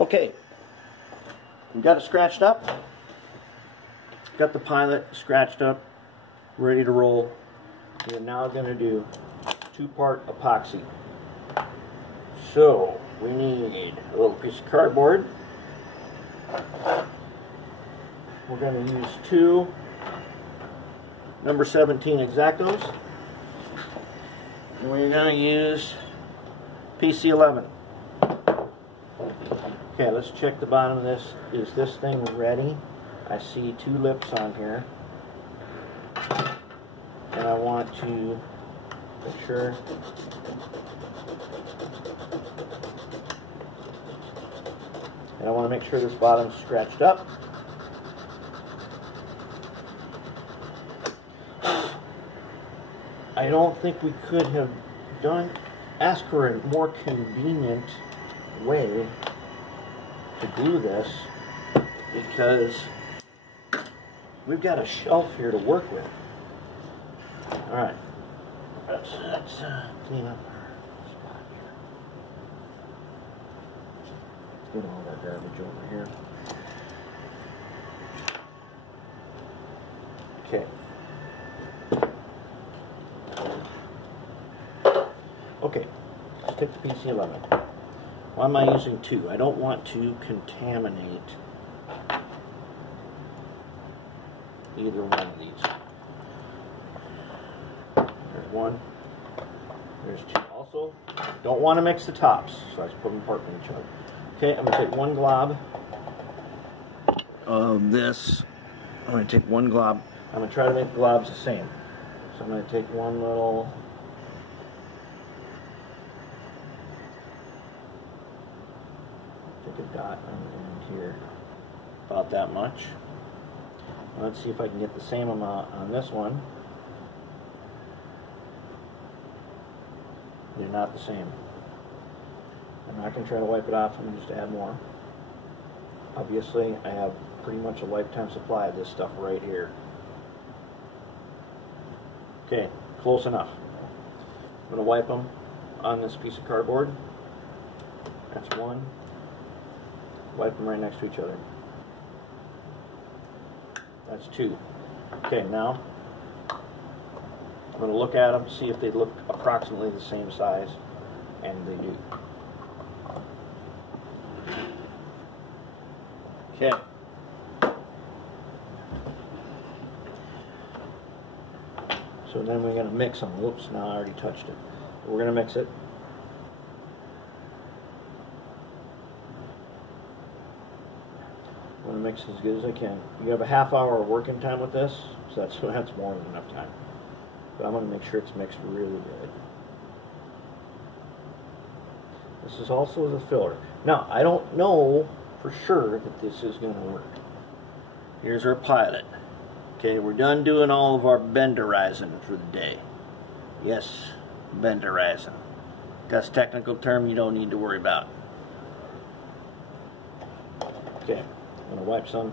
Okay, we got it scratched up. Got the pilot scratched up, ready to roll. We're now going to do 2-part epoxy. So we need a little piece of cardboard. We're going to use 2 number 17 X-Actos, and we're going to use PC11. Okay, let's check the bottom of this. Is this thing ready? I see 2 lips on here, and I want to make sure this bottom's scratched up. I don't think we could have asked for a more convenient way to glue this, because we've got a shelf here to work with. Alright, let's clean up our spot here. Get all that garbage over here. Okay. Okay, let's take the PC11. Why am I using 2? I don't want to contaminate either one of these. There's 1. There's 2. Also, don't want to mix the tops, so I just put them apart from each other. Okay, I'm going to take 1 glob of this. I'm going to take 1 glob. I'm going to try to make globs the same. So I'm going to take one little... a dot on the end here, about that much. Let's see if I can get the same amount on this one. They're not the same. I'm not going to try to wipe it off and just add more. Obviously, I have pretty much a lifetime supply of this stuff right here. Okay, close enough. I'm going to wipe them on this piece of cardboard. That's 1. Wipe them right next to each other. That's 2. Okay, now I'm going to look at them, see if they look approximately the same size, and they do. Okay. So then we're going to mix them. Whoops, now I already touched it. We're going to mix it. I'm going to mix as good as I can. You have a half-hour working time with this, so that's more than enough time. But I'm going to make sure it's mixed really good. This is also the filler. Now, I don't know for sure that this is going to work. Here's our pilot. Okay, we're done doing all of our benderizing for the day. Yes, benderizing. That's a technical term you don't need to worry about. Okay. I'm going to wipe some.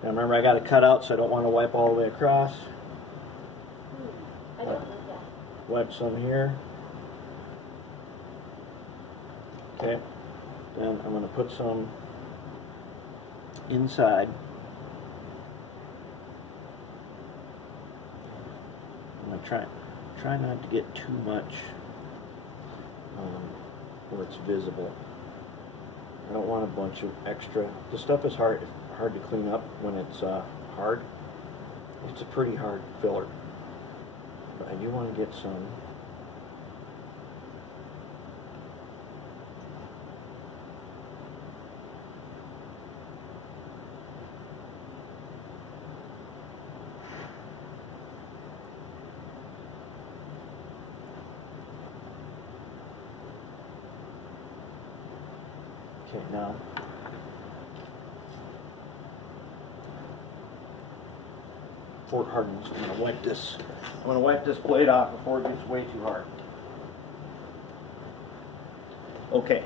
Now remember, I got to cut out, so I don't want to wipe all the way across. I don't like that. Wipe some here. Okay. Then I'm going to put some inside. I'm going to try not to get too much where it's visible. I don't want a bunch of extra. The stuff is hard to clean up when it's hard. It's a pretty hard filler, but I do want to get some. Okay, now before it hardens, I'm going to wipe this. I'm going to wipe this blade off before it gets way too hard. Okay,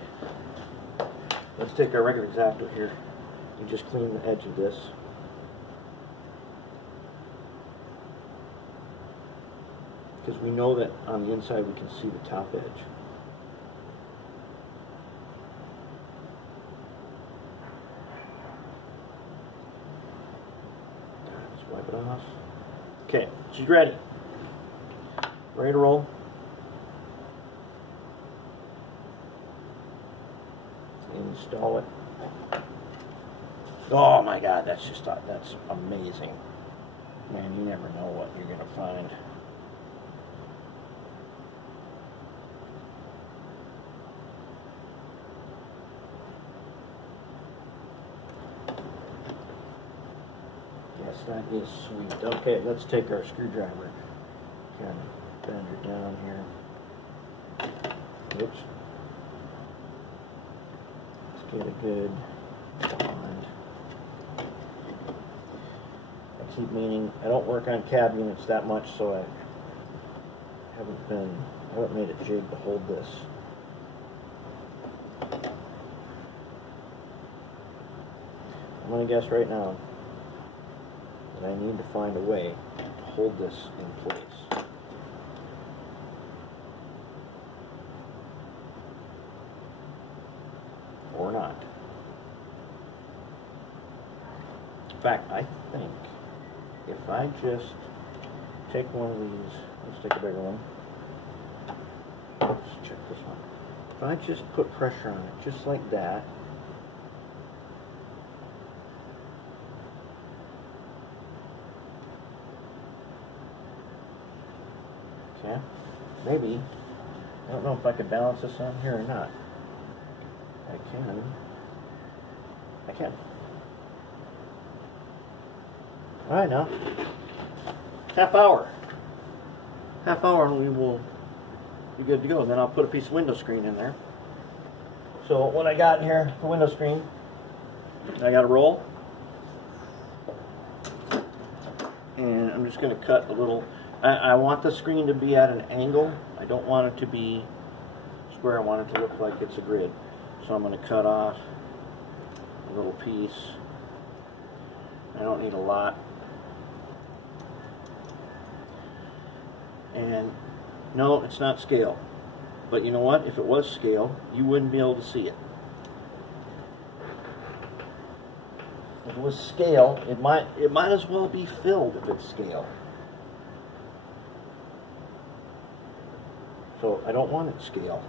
let's take our regular X-Acto here and just clean the edge of this. Because we know that on the inside we can see the top edge. Okay, she's ready. Ready to roll. Install it. Oh my God, that's amazing. Man, you never know what you're gonna find. Yes, that is sweet. Okay, let's take our screwdriver. Kind of bend her down here. Oops. Let's get a good bond. I keep meaning, I don't work on cab units that much, so I haven't made a jig to hold this. I'm gonna guess right now that I need to find a way to hold this in place. Or not. In fact, I think if I just take one of these, let's take a bigger one. Let's check this one. If I just put pressure on it, just like that, okay, maybe, I don't know if I could balance this on here or not. I can. Alright now, half hour and we will be good to go. And then I'll put a piece of window screen in there. So what I got in here, the window screen, I got a roll. And I'm just going to cut a little, I want the screen to be at an angle. I don't want it to be square, I want it to look like it's a grid. So I'm going to cut off a little piece. I don't need a lot. And no, it's not scale. But you know what? If it was scale, you wouldn't be able to see it. If it was scale, it might as well be filled if it's scale. So I don't want it scale.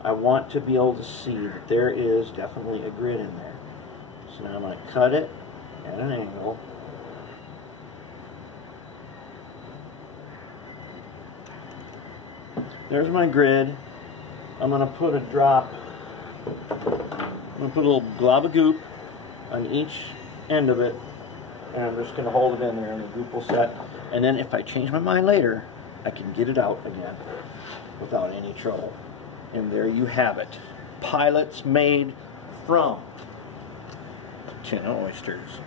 I want to be able to see that there is definitely a grid in there. So now I'm going to cut it at an angle. There's my grid. I'm going to put a drop, I'm going to put a little glob of goop on each end of it, and I'm just going to hold it in there and the goop will set. And then if I change my mind later, I can get it out again without any trouble. And there you have it. Pilots made from tuna oysters.